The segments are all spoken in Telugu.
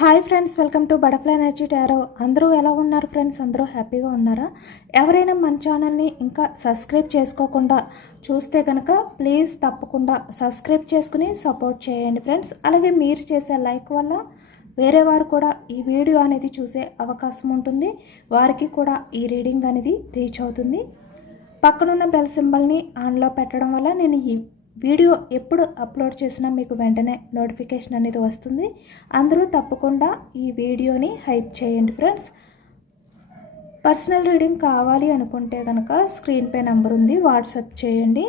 Hi friends, welcome to butterfly energy tarot. అందరూ ఎలా ఉన్నారు ఫ్రెండ్స్? అందరూ హ్యాపీగా ఉన్నారా? ఎవరైనా మన ఛానల్ని ఇంకా సబ్స్క్రైబ్ చేసుకోకుండా చూస్తే కనుక ప్లీజ్ తప్పకుండా సబ్స్క్రైబ్ చేసుకుని సపోర్ట్ చేయండి ఫ్రెండ్స్. అలాగే మీరు చేసే లైక్ వల్ల వేరే వారు కూడా ఈ వీడియో అనేది చూసే అవకాశం ఉంటుంది, వారికి కూడా ఈ రీడింగ్ అనేది రీచ్ అవుతుంది. పక్కనున్న బెల్ సింబల్ని ఆన్లో పెట్టడం వల్ల నేను ఈ వీడియో ఎప్పుడు అప్లోడ్ చేసినా మీకు వెంటనే నోటిఫికేషన్ అనేది వస్తుంది. అందరూ తప్పకుండా ఈ వీడియోని హైప్ చేయండి ఫ్రెండ్స్. పర్సనల్ రీడింగ్ కావాలి అనుకుంటే కనుక స్క్రీన్పై నెంబర్ ఉంది, వాట్సాప్ చేయండి.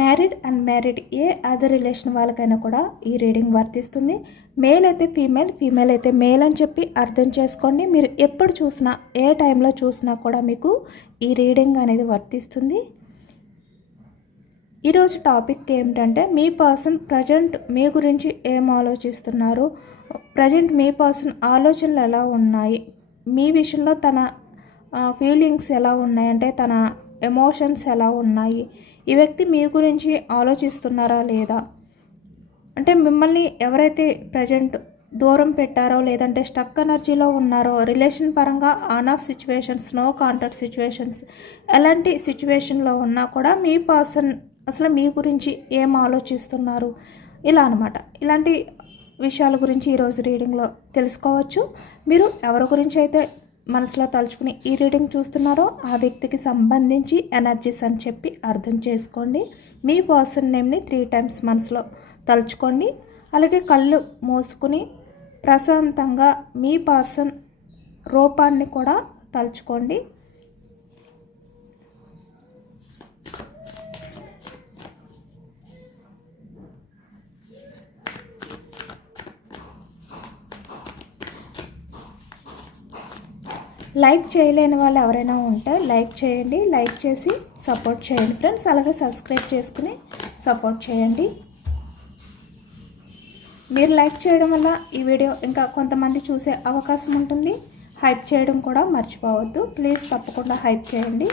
Married and married A other relation వాళ్ళకైనా కూడా ఈ రీడింగ్ వర్తిస్తుంది. మేల్ అయితే ఫీమేల్, ఫీమేల్ అయితే మేల్ అని చెప్పి అర్థం చేసుకోండి. మీరు ఎప్పుడు చూసినా ఏ టైంలో చూసినా కూడా మీకు ఈ రీడింగ్ అనేది వర్తిస్తుంది. ఈరోజు టాపిక్ ఏమిటంటే మీ పర్సన్ ప్రజెంట్ మీ గురించి ఏం ఆలోచిస్తున్నారు, ప్రజెంట్ మీ పర్సన్ ఆలోచనలు ఎలా ఉన్నాయి, మీ విషయంలో తన ఫీలింగ్స్ ఎలా ఉన్నాయి, అంటే తన ఎమోషన్స్ ఎలా ఉన్నాయి, ఈ వ్యక్తి మీ గురించి ఆలోచిస్తున్నారా లేదా, అంటే మిమ్మల్ని ఎవరైతే ప్రజెంట్ దూరం పెట్టారో లేదంటే స్టక్ ఎనర్జీలో ఉన్నారో, రిలేషన్ పరంగా on off situations, no contact situations, ఎలాంటి సిచ్యువేషన్లో ఉన్నా కూడా మీ పర్సన్ అసలు మీ గురించి ఏం ఆలోచిస్తున్నారు, ఇలా అనమాట. ఇలాంటి విషయాల గురించి ఈరోజు రీడింగ్లో తెలుసుకోవచ్చు. మీరు ఎవరి గురించి అయితే మనసులో తలుచుకుని ఈ రీడింగ్ చూస్తున్నారో ఆ వ్యక్తికి సంబంధించి ఎనర్జీస్ అని చెప్పి అర్థం చేసుకోండి. మీ పర్సన్ నేమ్ని 3 times మనసులో తలుచుకోండి. అలాగే కళ్ళు మూసుకుని ప్రశాంతంగా మీ పర్సన్ రూపాన్ని కూడా తలుచుకోండి. లైక్ చేయలేని వాళ్ళు ఎవరైనా ఉంటే లైక్ చేయండి, లైక్ చేసి సపోర్ట్ చేయండి ఫ్రెండ్స్. అలాగే సబ్స్క్రైబ్ చేసుకుని సపోర్ట్ చేయండి. మీరు లైక్ చేయడం వల్ల ఈ వీడియో ఇంకా కొంతమంది చూసే అవకాశం ఉంటుంది. హైప్ చేయడం కూడా మర్చిపోవద్దు, ప్లీజ్ తప్పకుండా హైప్ చేయండి.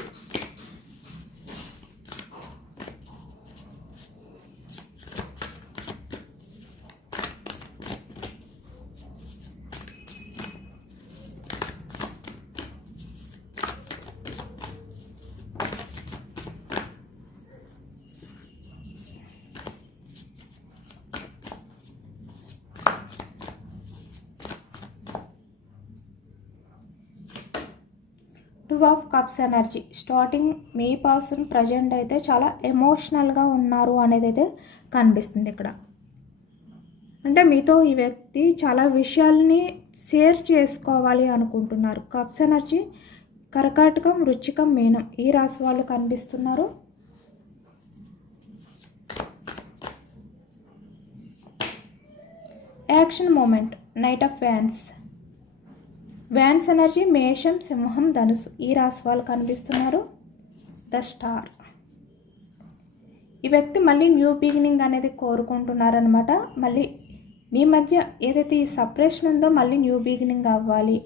Two of cups energy starting. Me person present అయితే చాలా ఎమోషనల్గా ఉన్నారు అనేది అయితే కనిపిస్తుంది ఇక్కడ. అంటే మీతో ఈ వ్యక్తి చాలా విషయాల్ని షేర్ చేసుకోవాలి అనుకుంటున్నారు. కప్స్ ఎనర్జీ కర్కాటకం, వృశ్చికం, మీనం ఈ రాశి వాళ్ళు కనిపిస్తున్నారు. Action moment, knight of wands. Wands energy మేషం, సింహం, ధనుసు ఈ రాశి వాళ్ళు కనిపిస్తున్నారు. The star. ఈ వ్యక్తి మళ్ళీ న్యూ బిగినింగ్ అనేది కోరుకుంటున్నారనమాట. మళ్ళీ మీ మధ్య ఏదైతే ఈ సపరేషన్ ఉందో మళ్ళీ న్యూ బిగినింగ్ అవ్వాలి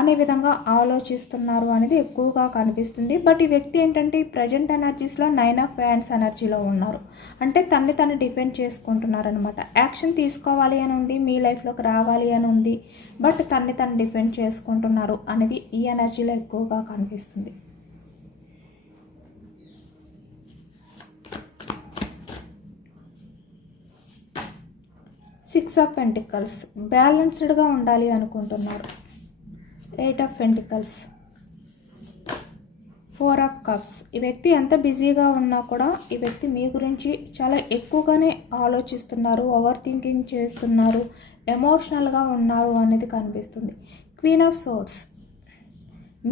అనే విధంగా ఆలోచిస్తున్నారు అనేది ఎక్కువగా కనిపిస్తుంది. బట్ ఈ వ్యక్తి ఏంటంటే ఈ ప్రజెంట్ ఎనర్జీస్లో 9 of Wands ఎనర్జీలో ఉన్నారు. అంటే తను డిఫెండ్ చేసుకుంటున్నారనమాట. యాక్షన్ తీసుకోవాలి అని ఉంది, మీ లైఫ్లోకి రావాలి అని ఉంది, బట్ తను డిఫెండ్ చేసుకుంటున్నారు అనేది ఈ ఎనర్జీలో ఎక్కువగా కనిపిస్తుంది. సిక్స్ ఆఫ్ పెంటికల్స్, బ్యాలెన్స్డ్గా ఉండాలి అనుకుంటున్నారు. 8 of Pentacles, 4 of Cups. ఈ వ్యక్తి ఎంత బిజీగా ఉన్నా కూడా ఈ వ్యక్తి మీ గురించి చాలా ఎక్కువగానే ఆలోచిస్తున్నారు, ఓవర్ థింకింగ్ చేస్తున్నారు, ఎమోషనల్గా ఉన్నారు అనేది కనిపిస్తుంది. క్వీన్ ఆఫ్ సోర్డ్స్,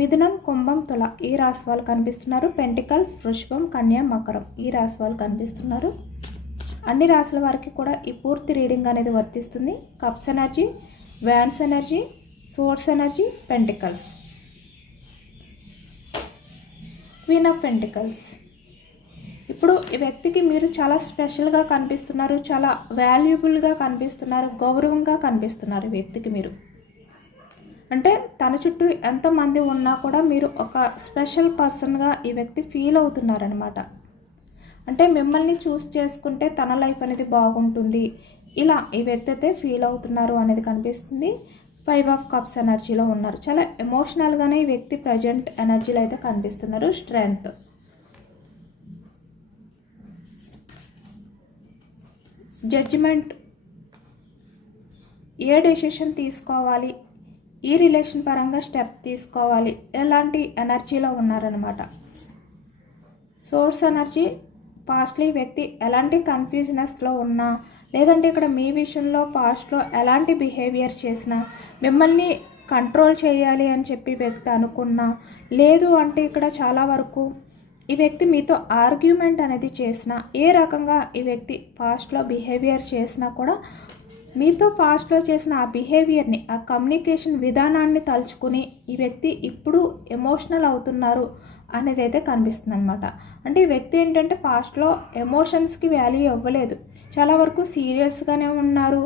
మిథునం, కుంభం, తుల ఈ రాశి వాళ్ళు కనిపిస్తున్నారు. పెంటికల్స్, వృషభం, కన్య, మకరం ఈ రాశి వాళ్ళు కనిపిస్తున్నారు. అన్ని రాశుల వారికి కూడా ఈ పూర్తి రీడింగ్ అనేది వర్తిస్తుంది. Cups energy, wands energy, source energy, pentacles. Queen of pentacles. ఇప్పుడు ఈ వ్యక్తికి మీరు చాలా స్పెషల్గా కనిపిస్తున్నారు, చాలా వాల్యుబుల్గా కనిపిస్తున్నారు, గౌరవంగా కనిపిస్తున్నారు ఈ వ్యక్తికి మీరు. అంటే తన చుట్టూ ఎంతమంది ఉన్నా కూడా మీరు ఒక స్పెషల్ పర్సన్గా ఈ వ్యక్తి ఫీల్ అవుతున్నారనమాట. అంటే మిమ్మల్ని చూస్ చేసుకుంటే తన లైఫ్ అనేది బాగుంటుంది, ఇలా ఈ వ్యక్తి అయితే ఫీల్ అవుతున్నారు అనేది కనిపిస్తుంది. 5 ఆఫ్ కప్స్ ఎనర్జీలో ఉన్నారు. చాలా ఎమోషనల్గానే ఈ వ్యక్తి ప్రజెంట్ ఎనర్జీలో అయితే కనిపిస్తున్నారు. స్ట్రెంగ్త్, జడ్జిమెంట్, ఏ డెసిషన్ తీసుకోవాలి, ఈ రిలేషన్ పరంగా స్టెప్ తీసుకోవాలి, ఎలాంటి ఎనర్జీలో ఉన్నారనమాట. సోర్స్ ఎనర్జీ, పాస్ట్లో ఈ వ్యక్తి ఎలాంటి కన్ఫ్యూజనెస్లో ఉన్నా, లేదంటే ఇక్కడ మీ విషయంలో పాస్ట్లో ఎలాంటి బిహేవియర్ చేసినా, మిమ్మల్ని కంట్రోల్ చేయాలి అని చెప్పి వ్యక్తి అనుకున్నా, లేదు అంటే ఇక్కడ చాలా వరకు ఈ వ్యక్తి మీతో ఆర్గ్యుమెంట్ అనేది చేసినా, ఏ రకంగా ఈ వ్యక్తి పాస్ట్లో బిహేవియర్ చేసినా కూడా మీతో పాస్ట్లో చేసిన ఆ బిహేవియర్ని, ఆ కమ్యూనికేషన్ విధానాన్ని తలుచుకుని ఈ వ్యక్తి ఇప్పుడు ఎమోషనల్ అవుతున్నారు అనేది అయితే కనిపిస్తుంది అనమాట. అంటే ఈ వ్యక్తి ఏంటంటే పాస్ట్లో ఎమోషన్స్కి వాల్యూ ఇవ్వలేదు, చాలా వరకు సీరియస్గానే ఉన్నారు,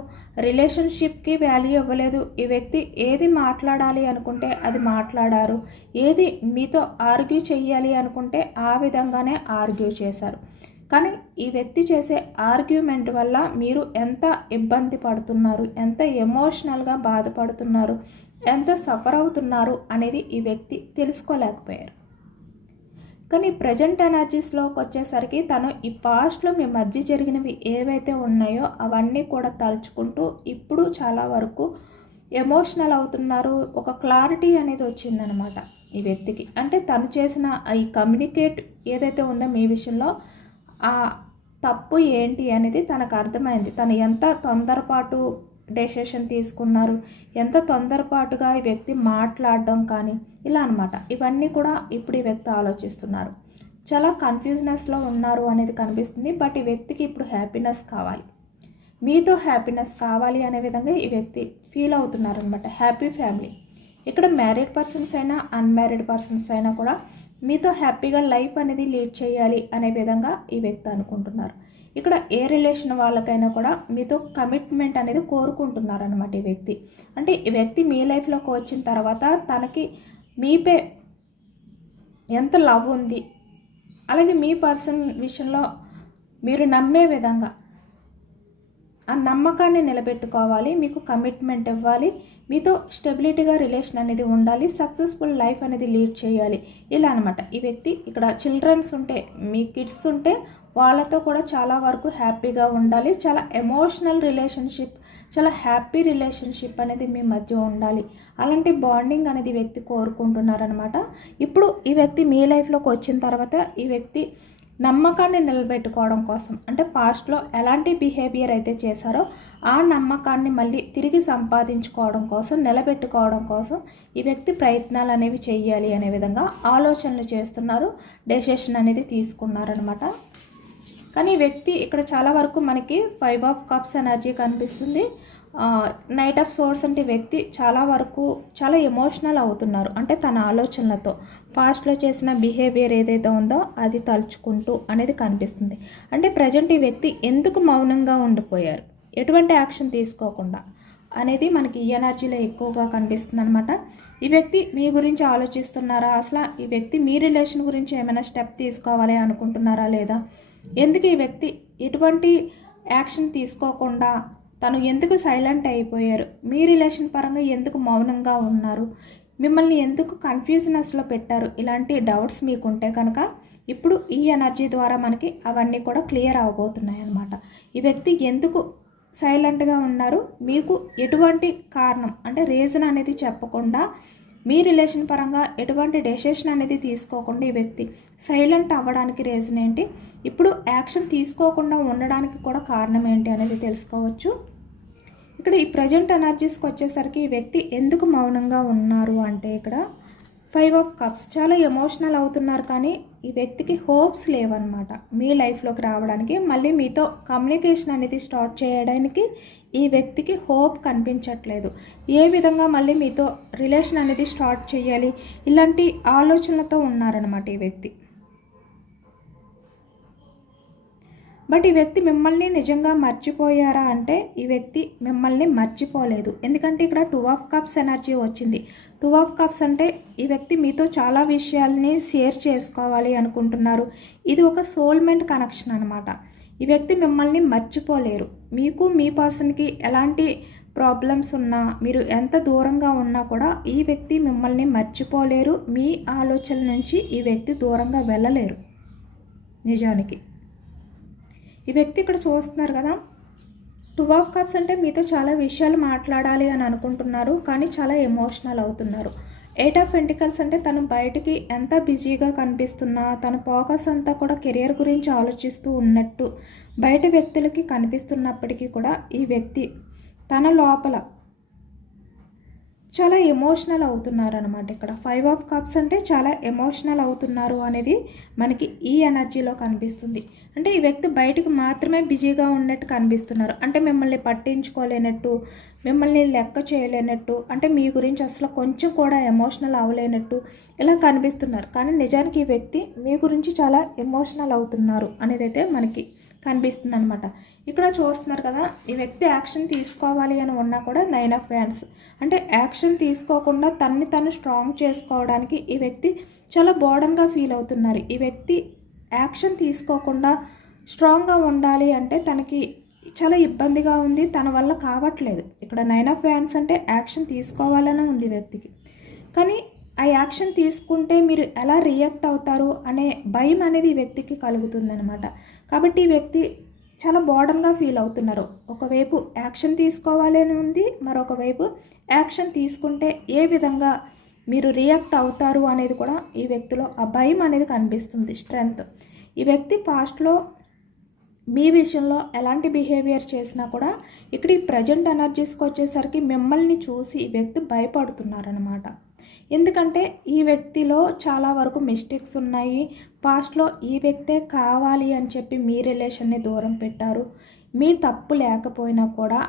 రిలేషన్షిప్కి వాల్యూ ఇవ్వలేదు. ఈ వ్యక్తి ఏది మాట్లాడాలి అనుకుంటే అది మాట్లాడారు, ఏది మీతో ఆర్గ్యూ చెయ్యాలి అనుకుంటే ఆ విధంగానే ఆర్గ్యూ చేశారు. కానీ ఈ వ్యక్తి చేసే ఆర్గ్యుమెంట్ వల్ల మీరు ఎంత ఇబ్బంది పడుతున్నారు, ఎంత ఎమోషనల్గా బాధపడుతున్నారు, ఎంత సఫర్ అవుతున్నారు అనేది ఈ వ్యక్తి తెలుసుకోలేకపోయారు. కానీ ప్రజెంట్ ఎనర్జీస్లోకి వచ్చేసరికి తను ఈ పాస్ట్లో మీ మధ్య జరిగినవి ఏవైతే ఉన్నాయో అవన్నీ కూడా తలుచుకుంటూ ఇప్పుడు చాలా వరకు ఎమోషనల్ అవుతున్నారు. ఒక క్లారిటీ అనేది వచ్చిందనమాట ఈ వ్యక్తికి. అంటే తను చేసిన ఈ కమ్యూనికేట్ ఏదైతే ఉందో మీ విషయంలో ఆ తప్పు ఏంటి అనేది తనకు అర్థమైంది. తను ఎంత తొందరపాటు డెసిషన్ తీసుకున్నారు, ఎంత తొందరపాటుగా ఈ వ్యక్తి మాట్లాడడం కానీ ఇలా అనమాట. ఇవన్నీ కూడా ఇప్పుడు ఈ వ్యక్తి ఆలోచిస్తున్నారు. చాలా కన్ఫ్యూజనెస్లో ఉన్నారు అనేది కనిపిస్తుంది. బట్ ఈ వ్యక్తికి ఇప్పుడు హ్యాపీనెస్ కావాలి, మీతో హ్యాపీనెస్ కావాలి అనే విధంగా ఈ వ్యక్తి ఫీల్ అవుతున్నారు అనమాట. హ్యాపీ ఫ్యామిలీ, ఇక్కడ మ్యారీడ్ పర్సన్స్ అయినా అన్మ్యారీడ్ పర్సన్స్ అయినా కూడా మీతో హ్యాపీగా లైఫ్ అనేది లీడ్ చేయాలి అనే విధంగా ఈ వ్యక్తి అనుకుంటున్నారు. ఇక్కడ ఏ రిలేషన్ వాళ్ళకైనా కూడా మీతో కమిట్మెంట్ అనేది కోరుకుంటున్నారు అనమాట ఈ వ్యక్తి. అంటే ఈ వ్యక్తి మీ లైఫ్లోకి వచ్చిన తర్వాత తనకి మీపై ఎంత లవ్ ఉంది, అలాగే మీ పర్సన్ విషయంలో మీరు నమ్మే విధంగా ఆ నమ్మకాన్ని నిలబెట్టుకోవాలి, మీకు కమిట్మెంట్ ఇవ్వాలి, మీతో స్టెబిలిటీగా రిలేషన్ అనేది ఉండాలి, సక్సెస్ఫుల్ లైఫ్ అనేది లీడ్ చేయాలి ఇలా అనమాట. ఈ వ్యక్తి ఇక్కడ చిల్డ్రన్స్ ఉంటే, మీ కిడ్స్ ఉంటే వాళ్ళతో కూడా చాలా వరకు హ్యాపీగా ఉండాలి, చాలా ఎమోషనల్ రిలేషన్షిప్, చాలా హ్యాపీ రిలేషన్షిప్ అనేది మీ మధ్య ఉండాలి, అలాంటి బాండింగ్ అనేది ఈ వ్యక్తి కోరుకుంటున్నారనమాట. ఇప్పుడు ఈ వ్యక్తి మీ లైఫ్లోకి వచ్చిన తర్వాత ఈ వ్యక్తి నమ్మకాన్ని నిలబెట్టుకోవడం కోసం, అంటే పాస్ట్లో ఎలాంటి బిహేవియర్ అయితే చేశారో ఆ నమ్మకాన్ని మళ్ళీ తిరిగి సంపాదించుకోవడం కోసం, నిలబెట్టుకోవడం కోసం ఈ వ్యక్తి ప్రయత్నాలు అనేవి చేయాలి అనే విధంగా ఆలోచనలు చేస్తున్నారు, డెసిషన్ అనేది తీసుకున్నారనమాట. కానీ ఈ వ్యక్తి ఇక్కడ చాలా వరకు మనకి 5 ఆఫ్ కప్స్ ఎనర్జీ కనిపిస్తుంది. నైట్ ఆఫ్ సోర్స్ అంటే వ్యక్తి చాలా వరకు చాలా ఎమోషనల్ అవుతున్నారు. అంటే తన ఆలోచనలతో పాస్ట్లో చేసిన బిహేవియర్ ఏదైతే ఉందో అది తలుచుకుంటూ అనేది కనిపిస్తుంది. అంటే ప్రజెంట్ ఈ వ్యక్తి ఎందుకు మౌనంగా ఉండిపోయారు, ఎటువంటి యాక్షన్ తీసుకోకుండా అనేది మనకి ఈ ఎనర్జీలో ఎక్కువగా కనిపిస్తుంది అనమాట. ఈ వ్యక్తి మీ గురించి ఆలోచిస్తున్నారా, అసలు ఈ వ్యక్తి మీ రిలేషన్ గురించి ఏమైనా స్టెప్ తీసుకోవాలి అనుకుంటున్నారా లేదా, ఎందుకు ఈ వ్యక్తి ఎటువంటి యాక్షన్ తీసుకోకుండా తను ఎందుకు సైలెంట్ అయిపోయారు, మీ రిలేషన్ పరంగా ఎందుకు మౌనంగా ఉన్నారు, మిమ్మల్ని ఎందుకు కన్ఫ్యూజనెస్లో పెట్టారు, ఇలాంటి డౌట్స్ మీకుంటే కనుక ఇప్పుడు ఈ ఎనర్జీ ద్వారా మనకి అవన్నీ కూడా క్లియర్ అవబోతున్నాయి అన్నమాట. ఈ వ్యక్తి ఎందుకు సైలెంట్గా ఉన్నారు, మీకు ఎటువంటి కారణం అంటే రీజన్ అనేది చెప్పకుండా, మీ రిలేషన్ పరంగా ఎటువంటి డెసిషన్ అనేది తీసుకోకుండా ఈ వ్యక్తి సైలెంట్ అవ్వడానికి రీజన్ ఏంటి, ఇప్పుడు యాక్షన్ తీసుకోకుండా ఉండడానికి కూడా కారణం ఏంటి అనేది తెలుసుకోవచ్చు. ఇక్కడ ఈ ప్రజెంట్ ఎనర్జీస్కి వచ్చేసరికి ఈ వ్యక్తి ఎందుకు మౌనంగా ఉన్నారు అంటే ఇక్కడ 5 ఆఫ్ కప్స్ చాలా ఎమోషనల్ అవుతున్నారు, కానీ ఈ వ్యక్తికి హోప్స్ లేవన్నమాట మీ లైఫ్లోకి రావడానికి, మళ్ళీ మీతో కమ్యూనికేషన్ అనేది స్టార్ట్ చేయడానికి ఈ వ్యక్తికి హోప్ కనిపించట్లేదు. ఏ విధంగా మళ్ళీ మీతో రిలేషన్ అనేది స్టార్ట్ చేయాలి ఇలాంటి ఆలోచనలతో ఉన్నారనమాట ఈ వ్యక్తి. బట్ ఈ వ్యక్తి మిమ్మల్ని నిజంగా మర్చిపోయారా అంటే ఈ వ్యక్తి మిమ్మల్ని మర్చిపోలేదు. ఎందుకంటే ఇక్కడ 2 ఆఫ్ కప్స్ ఎనర్జీ వచ్చింది. 2 ఆఫ్ కప్స్ అంటే ఈ వ్యక్తి మీతో చాలా విషయాల్ని షేర్ చేసుకోవాలి అనుకుంటున్నారు. ఇది ఒక సోల్మెంట్ కనెక్షన్ అనమాట. ఈ వ్యక్తి మిమ్మల్ని మర్చిపోలేరు. మీకు మీ పర్సన్కి ఎలాంటి ప్రాబ్లమ్స్ ఉన్నా, మీరు ఎంత దూరంగా ఉన్నా కూడా ఈ వ్యక్తి మిమ్మల్ని మర్చిపోలేరు. మీ ఆలోచన నుంచి ఈ వ్యక్తి దూరంగా వెళ్ళలేరు. నిజానికి ఈ వ్యక్తి ఇక్కడ చూస్తున్నారు కదా, 2 ఆఫ్ కప్స్ అంటే మీతో చాలా విషయాలు మాట్లాడాలి అని అనుకుంటున్నారు, కానీ చాలా ఎమోషనల్ అవుతున్నారు. 8 ఆఫ్ పెంటికల్స్ అంటే తను బయటికి ఎంత బిజీగా కనిపిస్తున్నా, తన ఫోకస్ అంతా కూడా కెరియర్ గురించి ఆలోచిస్తూ ఉన్నట్టు బయట వ్యక్తులకి కనిపిస్తున్నప్పటికీ కూడా ఈ వ్యక్తి తన లోపల చాలా ఎమోషనల్ అవుతున్నారు అనమాట. ఇక్కడ 5 ఆఫ్ కప్స్ అంటే చాలా ఎమోషనల్ అవుతున్నారు అనేది మనకి ఈ ఎనర్జీలో కనిపిస్తుంది. అంటే ఈ వ్యక్తి బయటకు మాత్రమే బిజీగా ఉన్నట్టు కనిపిస్తున్నారు. అంటే మిమ్మల్ని పట్టించుకోలేనట్టు, మిమ్మల్ని లెక్క చేయలేనట్టు, అంటే మీ గురించి అసలు కొంచెం కూడా ఎమోషనల్ అవ్వలేనట్టు ఇలా కనిపిస్తున్నారు. కానీ నిజానికి ఈ వ్యక్తి మీ గురించి చాలా ఎమోషనల్ అవుతున్నారు అనేది అయితే మనకి కనిపిస్తుంది అనమాట. ఇక్కడ చూస్తున్నారు కదా, ఈ వ్యక్తి యాక్షన్ తీసుకోవాలి అని ఉన్నా కూడా 9 ఆఫ్ వ్యాండ్స్ అంటే యాక్షన్ తీసుకోకుండా తన్ని తను స్ట్రాంగ్ చేసుకోవడానికి ఈ వ్యక్తి చాలా బోర్డన్గా ఫీల్ అవుతున్నారు. ఈ వ్యక్తి యాక్షన్ తీసుకోకుండా స్ట్రాంగ్గా ఉండాలి అంటే తనకి చాలా ఇబ్బందిగా ఉంది, తన వల్ల కావట్లేదు. ఇక్కడ 9 ఆఫ్ వ్యాండ్స్ అంటే యాక్షన్ తీసుకోవాలని ఉంది వ్యక్తికి, కానీ ఆ యాక్షన్ తీసుకుంటే మీరు ఎలా రియాక్ట్ అవుతారు అనే భయం అనేది ఈ వ్యక్తికి కలుగుతుందనమాట. కాబట్టి ఈ వ్యక్తి చాలా బోర్డన్గా ఫీల్ అవుతున్నారు. ఒకవైపు యాక్షన్ తీసుకోవాలి అని ఉంది, మరొక వైపు యాక్షన్ తీసుకుంటే ఏ విధంగా మీరు రియాక్ట్ అవుతారు అనేది కూడా ఈ వ్యక్తిలో ఆ భయం అనేది కనిపిస్తుంది. స్ట్రెంగ్త్, ఈ వ్యక్తి పాస్ట్లో మీ విషయంలో ఎలాంటి బిహేవియర్ చేసినా కూడా ఇక్కడ ఈ ప్రజెంట్ ఎనర్జీస్కి వచ్చేసరికి మిమ్మల్ని చూసి ఈ వ్యక్తి భయపడుతున్నారనమాట. ఎందుకంటే ఈ వ్యక్తిలో చాలా వరకు మిస్టేక్స్ ఉన్నాయి. పాస్ట్లో ఈ వ్యక్తే కావాలి అని చెప్పి మీ రిలేషన్ని దూరం పెట్టారు. మీ తప్పు లేకపోయినా కూడా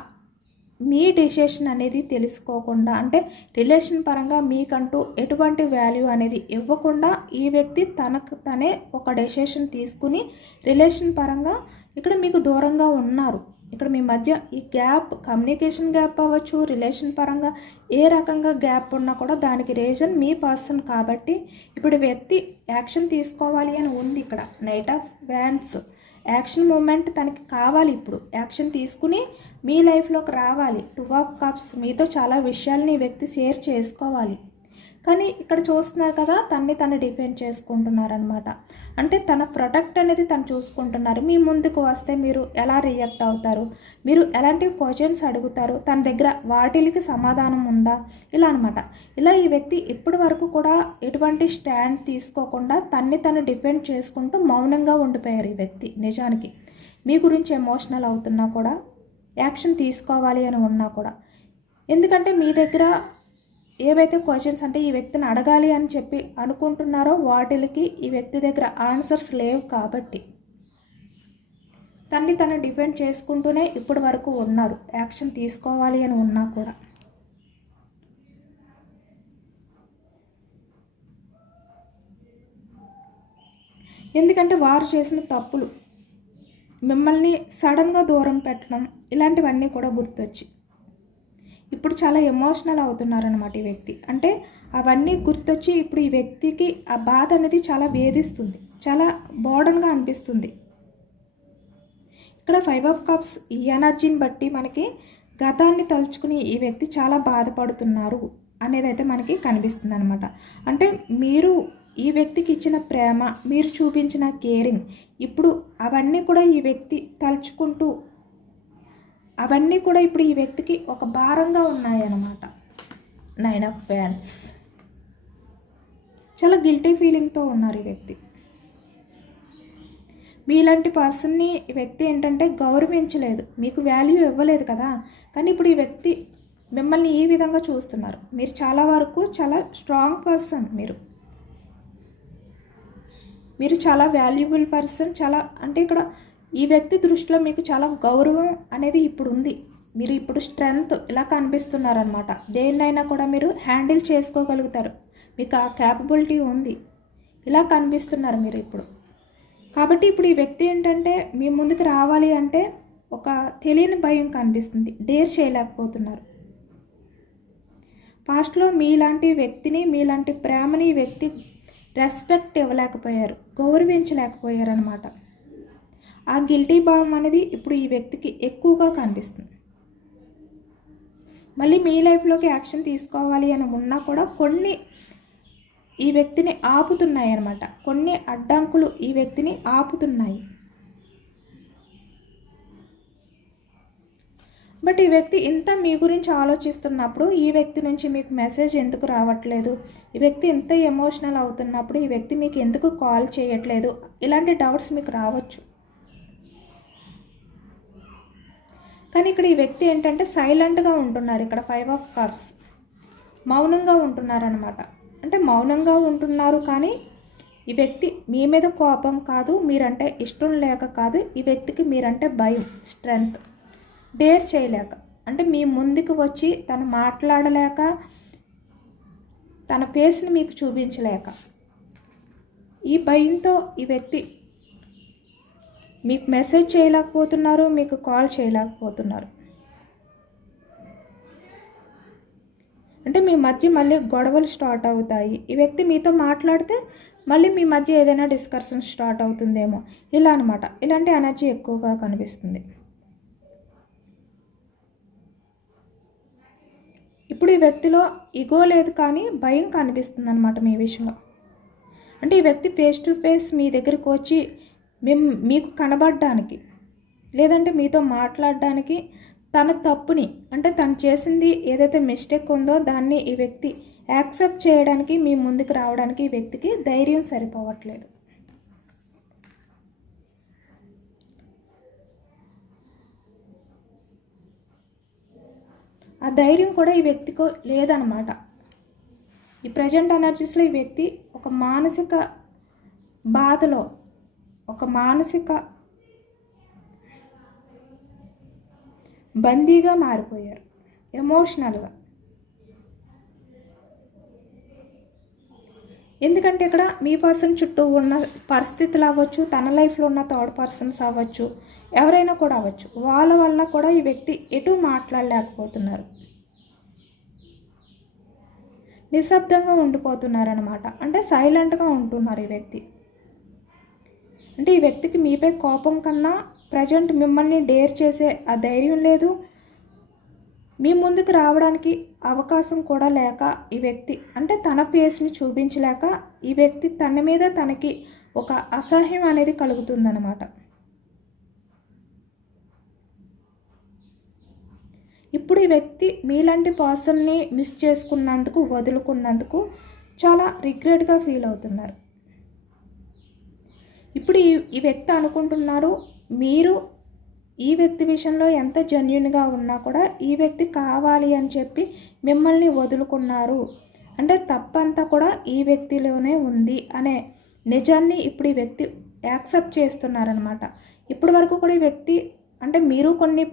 మీ డెసిషన్ అనేది తెలుసుకోకుండా, అంటే రిలేషన్ పరంగా మీకంటూ ఎటువంటి వాల్యూ అనేది ఇవ్వకుండా ఈ వ్యక్తి తనకు తనే ఒక డెసిషన్ తీసుకుని రిలేషన్ పరంగా ఇక్కడ మీకు దూరంగా ఉన్నారు. ఇక్కడ మీ మధ్య ఈ గ్యాప్, కమ్యూనికేషన్ గ్యాప్ అవ్వచ్చు, రిలేషన్ పరంగా ఏ రకంగా గ్యాప్ ఉన్నా కూడా దానికి రీజన్ మీ పర్సన్. కాబట్టి ఇప్పుడు వ్యక్తి యాక్షన్ తీసుకోవాలి అని ఉంది. ఇక్కడ knight of wands action moment తనకి కావాలి. ఇప్పుడు యాక్షన్ తీసుకుని మీ లైఫ్లోకి రావాలి. 2 ఆఫ్ కప్స్ మీతో చాలా విషయాలని ఈ వ్యక్తి షేర్ చేసుకోవాలి. కానీ ఇక్కడ చూస్తున్నారు కదా, తన్ని తను డిఫెండ్ చేసుకుంటున్నారనమాట. అంటే తన ప్రొటెక్ట్ అనేది తను చూసుకుంటున్నారు. మీ ముందుకు వస్తే మీరు ఎలా రియాక్ట్ అవుతారు, మీరు ఎలాంటి క్వశ్చన్స్ అడుగుతారు, తన దగ్గర వాటికి సమాధానం ఉందా, ఇలా అనమాట. ఇలా ఈ వ్యక్తి ఇప్పటి వరకు కూడా ఎటువంటి స్టాండ్ తీసుకోకుండా తన్ని తను డిఫెండ్ చేసుకుంటూ మౌనంగా ఉండిపోయారు. ఈ వ్యక్తి నిజానికి మీ గురించి ఎమోషనల్ అవుతున్నా కూడా, యాక్షన్ తీసుకోవాలి అని ఉన్నా కూడా, ఎందుకంటే మీ దగ్గర ఏవైతే క్వశ్చన్స్ అంటే ఈ వ్యక్తిని అడగాలి అని చెప్పి అనుకుంటున్నారో వాటికి ఈ వ్యక్తి దగ్గర ఆన్సర్స్ లేవు. కాబట్టి తన్ని తను డిఫెండ్ చేసుకుంటూనే ఇప్పటి వరకు ఉన్నారు, యాక్షన్ తీసుకోవాలి అని ఉన్నా కూడా. ఎందుకంటే వారు చేసిన తప్పులు, మిమ్మల్ని సడన్గా దూరం పెట్టడం, ఇలాంటివన్నీ కూడా గుర్తొచ్చి ఇప్పుడు చాలా ఎమోషనల్ అవుతున్నారనమాట ఈ వ్యక్తి. అంటే అవన్నీ గుర్తొచ్చి ఇప్పుడు ఈ వ్యక్తికి ఆ బాధ అనేది చాలా వేధిస్తుంది, చాలా బోర్డన్గా అనిపిస్తుంది. ఇక్కడ 5 ఆఫ్ కప్స్ ఈ ఎనర్జీని బట్టి మనకి గతాన్ని తలుచుకుని ఈ వ్యక్తి చాలా బాధపడుతున్నారు అనేది అయితే మనకి కనిపిస్తుంది అనమాట. అంటే మీరు ఈ వ్యక్తికి ఇచ్చిన ప్రేమ, మీరు చూపించిన కేరింగ్, ఇప్పుడు అవన్నీ కూడా ఈ వ్యక్తి తలుచుకుంటూ అవన్నీ కూడా ఇప్పుడు ఈ వ్యక్తికి ఒక భారంగా ఉన్నాయన్నమాట. 9 ఆఫ్ వ్యాండ్స్ చాలా గిల్టీ ఫీలింగ్తో ఉన్నారు ఈ వ్యక్తి. మీలాంటి పర్సన్ని ఈ వ్యక్తి ఏంటంటే గౌరవించలేదు, మీకు వాల్యూ ఇవ్వలేదు కదా. కానీ ఇప్పుడు ఈ వ్యక్తి మిమ్మల్ని ఈ విధంగా చూస్తున్నారు. మీరు చాలా వరకు చాలా స్ట్రాంగ్ పర్సన్, మీరు చాలా వాల్యుబుల్ పర్సన్. చాలా అంటే ఇక్కడ ఈ వ్యక్తి దృష్టిలో మీకు చాలా గౌరవం అనేది ఇప్పుడు ఉంది. మీరు ఇప్పుడు స్ట్రెంగ్త్ ఇలా కనిపిస్తున్నారనమాట. దేన్నైనా కూడా మీరు హ్యాండిల్ చేసుకోగలుగుతారు, మీకు ఆ క్యాపబిలిటీ ఉంది, ఇలా కనిపిస్తున్నారు మీరు ఇప్పుడు. కాబట్టి ఇప్పుడు ఈ వ్యక్తి ఏంటంటే మీ ముందుకు రావాలి అంటే ఒక తెలియని భయం కనిపిస్తుంది, డేర్ చేయలేకపోతున్నారు. పాస్ట్లో మీలాంటి వ్యక్తిని, మీలాంటి ప్రేమని ఈ వ్యక్తి రెస్పెక్ట్ ఇవ్వలేకపోయారు, గౌరవించలేకపోయారు అనమాట. ఆ గిల్టీ భావం అనేది ఇప్పుడు ఈ వ్యక్తికి ఎక్కువగా కనిపిస్తుంది. మళ్ళీ మీ లైఫ్లోకి యాక్షన్ తీసుకోవాలి అని ఉన్నా కూడా కొన్ని ఈ వ్యక్తిని ఆపుతున్నాయి అన్నమాట. కొన్ని అడ్డంకులు ఈ వ్యక్తిని ఆపుతున్నాయి. బట్ ఈ వ్యక్తి ఇంత మీ గురించి ఆలోచిస్తున్నప్పుడు ఈ వ్యక్తి నుంచి మీకు మెసేజ్ ఎందుకు రావట్లేదు, ఈ వ్యక్తి ఎంత ఎమోషనల్ అవుతున్నప్పుడు ఈ వ్యక్తి మీకు ఎందుకు కాల్ చేయట్లేదు, ఇలాంటి డౌట్స్ మీకు రావచ్చు. కానీ ఇక్కడ ఈ వ్యక్తి ఏంటంటే సైలెంట్గా ఉంటున్నారు. ఇక్కడ 5 ఆఫ్ కప్స్ మౌనంగా ఉంటున్నారనమాట. అంటే మౌనంగా ఉంటున్నారు, కానీ ఈ వ్యక్తి మీ మీద కోపం కాదు, మీరంటే ఇష్టం లేక కాదు, ఈ వ్యక్తికి మీరంటే భయం, స్ట్రెంగ్త్, డేర్ చేయలేక, అంటే మీ ముందుకు వచ్చి తను మాట్లాడలేక, తన ఫేస్ని మీకు చూపించలేక, ఈ భయంతో ఈ వ్యక్తి మీకు మెసేజ్ చేయలేకపోతున్నారు, మీకు కాల్ చేయలేకపోతున్నారు. అంటే మీ మధ్య మళ్ళీ గొడవలు స్టార్ట్ అవుతాయి. ఈ వ్యక్తి మీతో మాట్లాడితే మళ్ళీ మీ మధ్య ఏదైనా డిస్కషన్ స్టార్ట్ అవుతుందేమో, ఇలా అనమాట. ఇలాంటి ఎనర్జీ ఎక్కువగా కనిపిస్తుంది. ఇప్పుడు ఈ వ్యక్తిలో ఇగో లేదు, కానీ భయం కనిపిస్తుంది అనమాట మీ విషయంలో. అంటే ఈ వ్యక్తి ఫేస్ టు ఫేస్ మీ దగ్గరికి వచ్చి మీకు కనబడడానికి, లేదంటే మీతో మాట్లాడడానికి, తన తప్పుని, అంటే తను చేసింది ఏదైతే మిస్టేక్ ఉందో దాన్ని ఈ వ్యక్తి యాక్సెప్ట్ చేయడానికి మీ ముందుకు రావడానికి ఈ వ్యక్తికి ధైర్యం సరిపోవట్లేదు. ఆ ధైర్యం కూడా ఈ వ్యక్తికి లేదనమాట. ఈ ప్రజెంట్ ఎనర్జీస్లో ఈ వ్యక్తి ఒక మానసిక బాధలో, ఒక మానసిక బందీగా మారిపోయారు, ఎమోషనల్గా. ఎందుకంటే ఇక్కడ మీ పర్సన్ చుట్టూ ఉన్న పరిస్థితులు అవ్వచ్చు, తన లైఫ్లో ఉన్న థర్డ్ పర్సన్స్ అవ్వచ్చు, ఎవరైనా కూడా అవ్వచ్చు, వాళ్ళ వల్ల కూడా ఈ వ్యక్తి ఎటు మాట్లాడలేకపోతున్నారు, నిశ్శబ్దంగా ఉండిపోతున్నారనమాట. అంటే సైలెంట్గా ఉంటున్నారు ఈ వ్యక్తి. అంటే ఈ వ్యక్తికి మీపై కోపం కన్నా ప్రజెంట్ మిమ్మల్ని డేర్ చేసే ఆ ధైర్యం లేదు, మీ ముందుకు రావడానికి అవకాశం కూడా లేక ఈ వ్యక్తి, అంటే తన ఫేస్ని చూపించలేక ఈ వ్యక్తి తన మీద తనకి ఒక అసహ్యం అనేది కలుగుతుందన్నమాట. ఇప్పుడు ఈ వ్యక్తి మీలాంటి పర్సన్ని మిస్ చేసుకున్నందుకు, వదులుకున్నందుకు చాలా రిగ్రెట్గా ఫీల్ అవుతున్నారు. ఇప్పుడు ఈ వ్యక్తి అనుకుంటున్నారు, మీరు ఈ వ్యక్తి విషయంలో ఎంత జెన్యూన్గా ఉన్నా కూడా ఈ వ్యక్తి కావాలి అని చెప్పి మిమ్మల్ని వదులుకున్నారు, అంటే తప్పంతా కూడా ఈ వ్యక్తిలోనే ఉంది అనే నిజాన్ని ఇప్పుడు ఈ వ్యక్తి యాక్సెప్ట్ చేస్తున్నారనమాట. ఇప్పటి వరకు కూడా ఈ వ్యక్తి, అంటే మీరు కొన్ని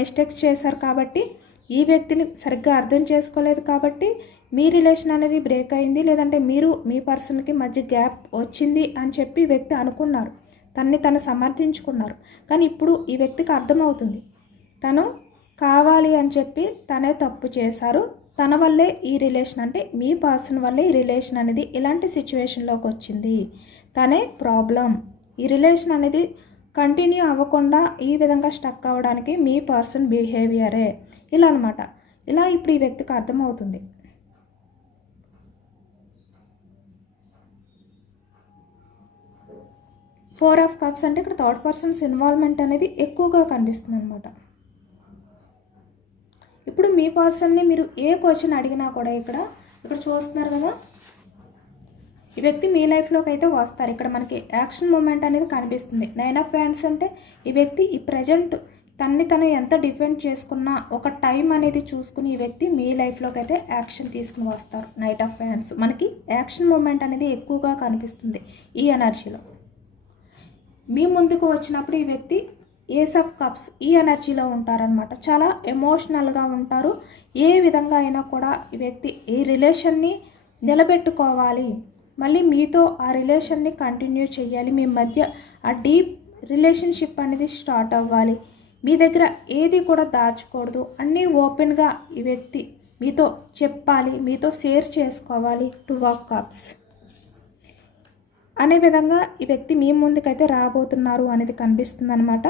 మిస్టేక్స్ చేశారు కాబట్టి ఈ వ్యక్తిని సరిగ్గా అర్థం చేసుకోలేదు కాబట్టి మీ రిలేషన్ అనేది బ్రేక్ అయింది, లేదంటే మీరు మీ పర్సన్కి మధ్య గ్యాప్ వచ్చింది అని చెప్పి ఈ వ్యక్తి అనుకున్నారు, తను సమర్థించుకున్నారు. కానీ ఇప్పుడు ఈ వ్యక్తికి అర్థమవుతుంది, తను కావాలి అని చెప్పి తనే తప్పు చేశారు, తన వల్లే ఈ రిలేషన్, అంటే మీ పర్సన్ వల్లే ఈ రిలేషన్ అనేది ఇలాంటి సిచ్యువేషన్లోకి వచ్చింది, తనే ప్రాబ్లం, ఈ రిలేషన్ అనేది కంటిన్యూ అవ్వకుండా ఈ విధంగా స్టక్ అవ్వడానికి మీ పర్సన్ బిహేవియరే, ఇలా అనమాట. ఇలా ఇప్పుడు ఈ వ్యక్తికి అర్థమవుతుంది. ఫోర్ ఆఫ్ కప్స్ అంటే ఇక్కడ థర్డ్ పర్సన్స్ ఇన్వాల్వ్మెంట్ అనేది ఎక్కువగా కనిపిస్తుంది అనమాట. ఇప్పుడు మీ పర్సన్ని మీరు ఏ క్వశ్చన్ అడిగినా కూడా ఇక్కడ చూస్తున్నారు కదా, ఈ వ్యక్తి మీ లైఫ్లోకి అయితే వస్తారు. ఇక్కడ మనకి యాక్షన్ మూమెంట్ అనేది కనిపిస్తుంది. 9 ఆఫ్ వ్యాండ్స్ అంటే ఈ వ్యక్తి ఈ ప్రజెంట్ తను ఎంత డిఫెండ్ చేసుకున్నా ఒక టైం అనేది చూసుకుని ఈ వ్యక్తి మీ లైఫ్లోకి అయితే యాక్షన్ తీసుకుని వస్తారు. నైట్ ఆఫ్ వ్యాండ్స్ మనకి యాక్షన్ మూమెంట్ అనేది ఎక్కువగా కనిపిస్తుంది ఈ ఎనర్జీలో. మీ ముందుకు వచ్చినప్పుడు ఈ వ్యక్తి ఏస్ ఆఫ్ కప్స్ ఈ ఎనర్జీలో ఉంటారనమాట. చాలా ఎమోషనల్గా ఉంటారు. ఏ విధంగా అయినా కూడా ఈ వ్యక్తి ఈ రిలేషన్ని నిలబెట్టుకోవాలి, మళ్ళీ మీతో ఆ రిలేషన్ని కంటిన్యూ చేయాలి, మీ మధ్య ఆ డీప్ రిలేషన్షిప్ అనేది స్టార్ట్ అవ్వాలి, మీ దగ్గర ఏది కూడా దాచకూడదు, అన్నీ ఓపెన్గా ఈ వ్యక్తి మీతో చెప్పాలి, మీతో షేర్ చేసుకోవాలి. 2 ఆఫ్ కప్స్ అనే విధంగా ఈ వ్యక్తి మీ ముందుకైతే రాబోతున్నారు అనేది కనిపిస్తుంది అనమాట.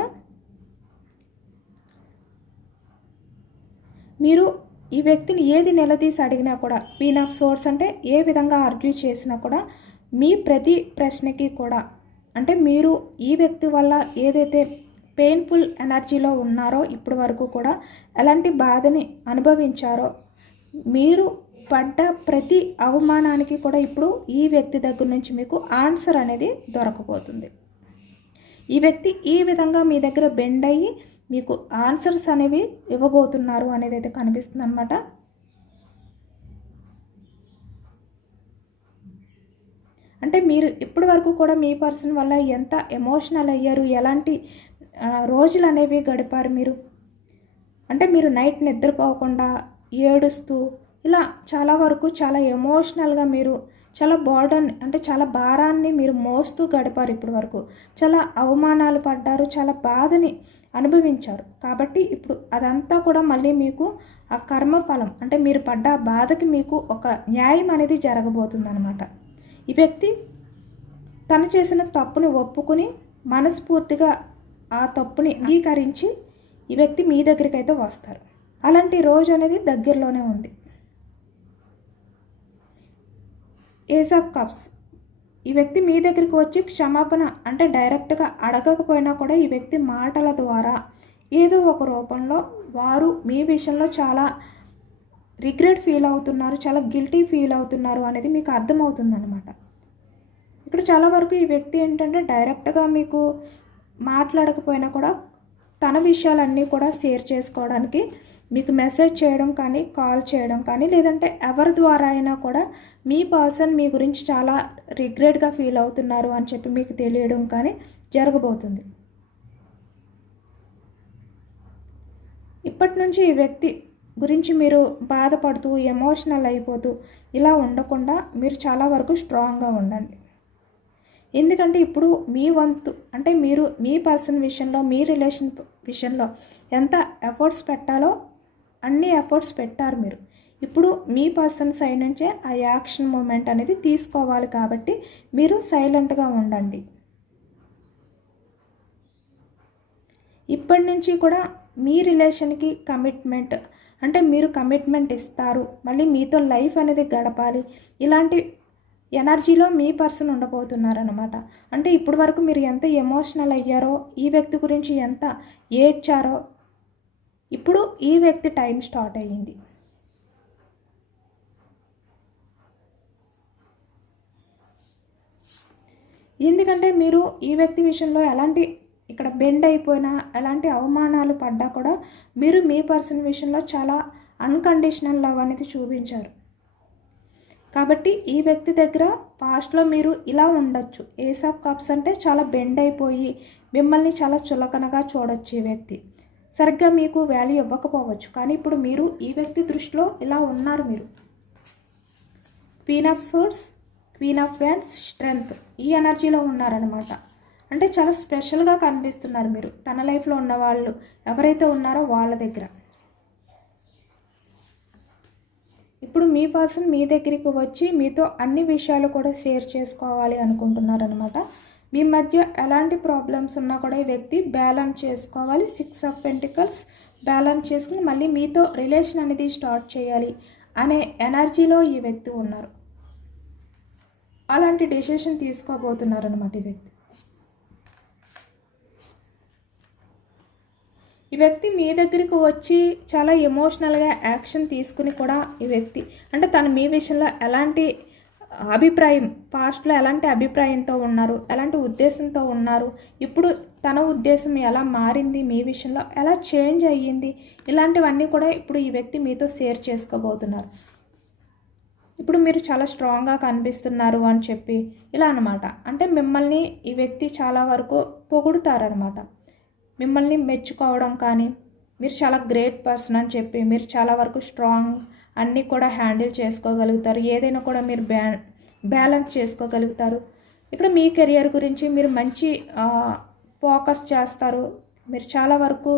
మీరు ఈ వ్యక్తిని ఏది నిలదీసి అడిగినా కూడా, క్వీన్ ఆఫ్ సోర్స్ అంటే ఏ విధంగా ఆర్గ్యూ చేసినా కూడా మీ ప్రతి ప్రశ్నకి కూడా, అంటే మీరు ఈ వ్యక్తి వల్ల ఏదైతే పెయిన్ఫుల్ ఎనర్జీలో ఉన్నారో ఇప్పటి వరకు కూడా ఎలాంటి బాధని అనుభవించారో, మీరు పడ్డ ప్రతి అవమానానికి కూడా ఇప్పుడు ఈ వ్యక్తి దగ్గర నుంచి మీకు ఆన్సర్ అనేది దొరకబోతుంది. ఈ వ్యక్తి ఈ విధంగా మీ దగ్గర బెండ్ అయ్యి మీకు ఆన్సర్స్ అనేవి ఇవ్వబోతున్నారు అనేది అయితే కనిపిస్తుంది అనమాట. అంటే మీరు ఇప్పటి వరకు కూడా మీ పర్సన్ వల్ల ఎంత ఎమోషనల్ అయ్యారు, ఎలాంటి రోజులు అనేవి గడిపారు మీరు. అంటే మీరు నైట్ నిద్రపోకుండా ఏడుస్తూ ఇలా చాలా వరకు చాలా ఎమోషనల్గా మీరు చాలా బర్డన్ అంటే చాలా భారాన్ని మీరు మోస్తూ గడిపారు. ఇప్పటి వరకు చాలా అవమానాలు పడ్డారు, చాలా బాధని అనుభవించారు. కాబట్టి ఇప్పుడు అదంతా కూడా మళ్ళీ మీకు ఆ కర్మఫలం అంటే మీరు పడ్డ బాధకి మీకు ఒక న్యాయం అనేది జరగబోతుంది అనమాట. ఈ వ్యక్తి తను చేసిన తప్పుని ఒప్పుకుని మనస్ఫూర్తిగా ఆ తప్పుని అంగీకరించి ఈ వ్యక్తి మీ దగ్గరికి అయితే వస్తారు. అలాంటి రోజు అనేది దగ్గరలోనే ఉంది. ఏస్ ఆఫ్ కప్స్, ఈ వ్యక్తి మీ దగ్గరికి వచ్చి క్షమాపణ అంటే డైరెక్ట్గా అడగకపోయినా కూడా ఈ వ్యక్తి మాటల ద్వారా ఏదో ఒక రూపంలో వారు మీ విషయంలో చాలా రిగ్రెట్ ఫీల్ అవుతున్నారు, చాలా గిల్టీ ఫీల్ అవుతున్నారు అనేది మీకు అర్థమవుతుంది అనమాట. ఇక్కడ చాలా వరకు ఈ వ్యక్తి ఏంటంటే డైరెక్ట్గా మీకు మాట్లాడకపోయినా కూడా తన విషయాలన్నీ కూడా షేర్ చేసుకోవడానికి మీకు మెసేజ్ చేయడం కానీ, కాల్ చేయడం కానీ, లేదంటే ఎవరి ద్వారా అయినా కూడా మీ పర్సన్ మీ గురించి చాలా రిగ్రెట్గా ఫీల్ అవుతున్నారు అని చెప్పి మీకు తెలియడం కానీ జరగబోతుంది. ఇప్పటి నుంచి ఈ వ్యక్తి గురించి మీరు బాధపడుతూ ఎమోషనల్ అయిపోతూ ఇలా ఉండకుండా మీరు చాలా వరకు స్ట్రాంగ్గా ఉండండి. ఎందుకంటే ఇప్పుడు మీ వంతు అంటే మీరు మీ పర్సన్ విషయంలో, మీ రిలేషన్ విషయంలో ఎంత ఎఫర్ట్స్ పెట్టాలో అన్ని ఎఫర్ట్స్ పెట్టారు మీరు. ఇప్పుడు మీ పర్సన్ సైడ్ నుంచే ఆ యాక్షన్ మూమెంట్ అనేది తీసుకోవాలి. కాబట్టి మీరు సైలెంట్గా ఉండండి. ఇప్పటి నుంచి కూడా మీ రిలేషన్కి కమిట్మెంట్ అంటే మీరు కమిట్మెంట్ ఇస్తారు, మళ్ళీ మీతో లైఫ్ అనేది గడపాలి, ఇలాంటి ఎనర్జీలో మీ పర్సన్ ఉండబోతున్నారనమాట. అంటే ఇప్పటి వరకు మీరు ఎంత ఎమోషనల్ అయ్యారో, ఈ వ్యక్తి గురించి ఎంత ఏడ్చారో, ఇప్పుడు ఈ వ్యక్తి టైం స్టార్ట్ అయ్యింది. ఎందుకంటే మీరు ఈ వ్యక్తి విషయంలో ఎలాంటి ఇక్కడ బెండ్ అయిపోయినా, ఎలాంటి అవమానాలు పడ్డా కూడా మీరు మీ పర్సన్ విషయంలో చాలా అన్కండిషనల్ లవ్ అనేది చూపించారు. కాబట్టి ఈ వ్యక్తి దగ్గర పాస్ట్లో మీరు ఇలా ఉండొచ్చు. ఏస్ ఆఫ్ కప్స్ అంటే చాలా బెండ్ అయిపోయి మిమ్మల్ని చాలా చులకనగా చూడొచ్చు. ఈ వ్యక్తి సరిగ్గా మీకు వాల్యూ ఇవ్వకపోవచ్చు, కానీ ఇప్పుడు మీరు ఈ వ్యక్తి దృష్టిలో ఇలా ఉన్నారు. మీరు queen of swords, queen of wands, strength ఈ ఎనర్జీలో ఉన్నారనమాట. అంటే చాలా స్పెషల్గా కనిపిస్తున్నారు మీరు తన లైఫ్లో ఉన్న వాళ్ళు ఎవరైతే ఉన్నారో వాళ్ళ దగ్గర. ఇప్పుడు మీ పర్సన్ మీ దగ్గరికి వచ్చి మీతో అన్ని విషయాలు కూడా షేర్ చేసుకోవాలి అనుకుంటున్నారనమాట. మీ మధ్య ఎలాంటి ప్రాబ్లమ్స్ ఉన్నా కూడా ఈ వ్యక్తి బ్యాలెన్స్ చేసుకోవాలి. 6 ఆఫ్ పెంటికల్స్ బ్యాలెన్స్ చేసుకుని మళ్ళీ మీతో రిలేషన్ అనేది స్టార్ట్ చేయాలి అనే ఎనర్జీలో ఈ వ్యక్తి ఉన్నారు. అలాంటి డెసిషన్ తీసుకోబోతున్నారనమాట ఈ వ్యక్తి. ఈ వ్యక్తి మీ దగ్గరికి వచ్చి చాలా ఎమోషనల్గా యాక్షన్ తీసుకుని కూడా ఈ వ్యక్తి అంటే తను మీ విషయంలో ఎలాంటి అభిప్రాయం, పాస్ట్లో ఎలాంటి అభిప్రాయంతో ఉన్నారు, ఎలాంటి ఉద్దేశంతో ఉన్నారు, ఇప్పుడు తన ఉద్దేశం ఎలా మారింది, మీ విషయంలో ఎలా చేంజ్ అయ్యింది, ఇలాంటివన్నీ కూడా ఇప్పుడు ఈ వ్యక్తి మీతో షేర్ చేసుకోబోతున్నారు. ఇప్పుడు మీరు చాలా స్ట్రాంగ్గా కనిపిస్తున్నారు అని చెప్పి ఇలా అనమాట. అంటే మిమ్మల్ని ఈ వ్యక్తి చాలా వరకు పొగుడుతారనమాట. మిమ్మల్ని మెచ్చుకోవడం కానీ, మీరు చాలా గ్రేట్ పర్సన్ అని చెప్పి మీరు చాలా వరకు స్ట్రాంగ్ అన్నీ కూడా హ్యాండిల్ చేసుకోగలుగుతారు. ఏదైనా కూడా మీరు బ్యాలెన్స్ చేసుకోగలుగుతారు. ఇక్కడ మీ కెరియర్ గురించి మీరు మంచి ఫోకస్ చేస్తారు. మీరు చాలా వరకు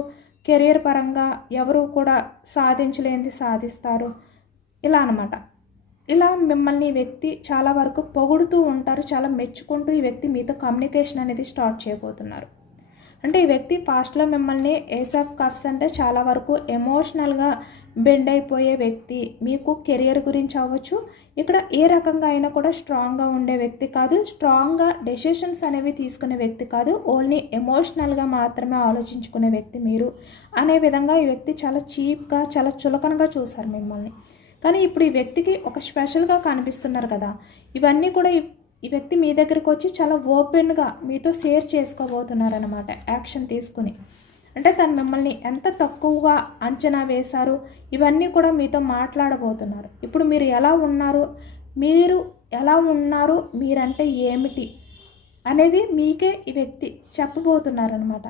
కెరియర్ పరంగా ఎవరు కూడా సాధించలేనిది సాధిస్తారు ఇలా అనమాట. ఇలా మిమ్మల్ని ఈ వ్యక్తి చాలా వరకు పొగుడుతూ ఉంటారు, చాలా మెచ్చుకుంటూ ఈ వ్యక్తి మీతో కమ్యూనికేషన్ అనేది స్టార్ట్ చేయబోతున్నారు. అంటే ఈ వ్యక్తి పాస్ట్లో మిమ్మల్ని ఏస్ ఆఫ్ కప్స్ అంటే చాలా వరకు ఎమోషనల్గా బెండ్ అయిపోయే వ్యక్తి. మీకు కెరియర్ గురించి అవ్వచ్చు, ఇక్కడ ఏ రకంగా అయినా కూడా స్ట్రాంగ్గా ఉండే వ్యక్తి కాదు, స్ట్రాంగ్గా డెసిషన్స్ అనేవి తీసుకునే వ్యక్తి కాదు, ఓన్లీ ఎమోషనల్గా మాత్రమే ఆలోచించుకునే వ్యక్తి మీరు అనే విధంగా ఈ వ్యక్తి చాలా చీప్గా, చాలా చులకనగా చూశారు మిమ్మల్ని. కానీ ఇప్పుడు ఈ వ్యక్తికి ఒక స్పెషల్గా కనిపిస్తున్నారు కదా, ఇవన్నీ కూడా ఈ వ్యక్తి మీ దగ్గరికి వచ్చి చాలా ఓపెన్గా మీతో షేర్ చేసుకోబోతున్నారనమాట యాక్షన్ తీసుకుని. అంటే తను మిమ్మల్ని ఎంత తక్కువగా అంచనా వేశారు ఇవన్నీ కూడా మీతో మాట్లాడబోతున్నారు. ఇప్పుడు మీరు ఎలా ఉన్నారు, మీరంటే ఏమిటి అనేది మీకే ఈ వ్యక్తి చెప్పబోతున్నారనమాట.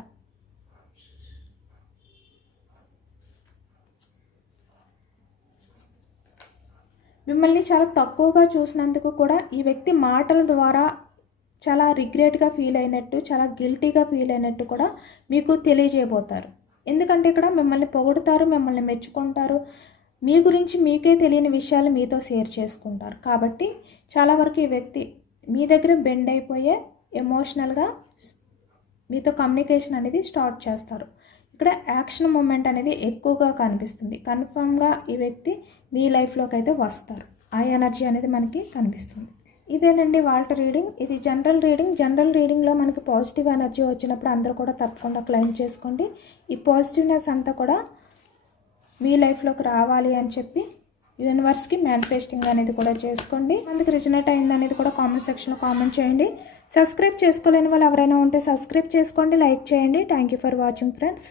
మిమ్మల్ని చాలా తక్కువగా చూసినందుకు కూడా ఈ వ్యక్తి మాటల ద్వారా చాలా రిగ్రెట్గా ఫీల్ అయినట్టు, చాలా గిల్టీగా ఫీల్ అయినట్టు కూడా మీకు తెలియజేయబోతారు. ఎందుకంటే ఇక్కడ మిమ్మల్ని పొగుడుతారు, మిమ్మల్ని మెచ్చుకుంటారు, మీ గురించి మీకే తెలియని విషయాలు మీతో షేర్ చేసుకుంటారు. కాబట్టి చాలా వరకు ఈ వ్యక్తి మీ దగ్గర బెండ్ అయిపోయే ఎమోషనల్గా మీతో కమ్యూనికేషన్ అనేది స్టార్ట్ చేస్తారు. ఇక్కడ యాక్షన్ మూమెంట్ అనేది ఎక్కువగా కనిపిస్తుంది. కన్ఫర్మ్గా ఈ వ్యక్తి మీ లైఫ్లోకి అయితే వస్తారు. ఆ ఎనర్జీ అనేది మనకి కనిపిస్తుంది. ఇదేనండి వాళ్ళ రీడింగ్. ఇది జనరల్ రీడింగ్. జనరల్ రీడింగ్లో మనకి పాజిటివ్ ఎనర్జీ వచ్చినప్పుడు అందరూ కూడా తప్పకుండా క్లెయిమ్ చేసుకోండి. ఈ పాజిటివ్నెస్ అంతా కూడా మీ లైఫ్లోకి రావాలి అని చెప్పి యూనివర్స్కి మేనిఫెస్టింగ్ అనేది కూడా చేసుకోండి. అందుకు రిజనేట్ అయింది అనేది కూడా కామెంట్ సెక్షన్లో కామెంట్ చేయండి. సబ్స్క్రైబ్ చేసుకోలేని వాళ్ళు ఎవరైనా ఉంటే సబ్స్క్రైబ్ చేసుకోండి, లైక్ చేయండి. Thank you for watching friends.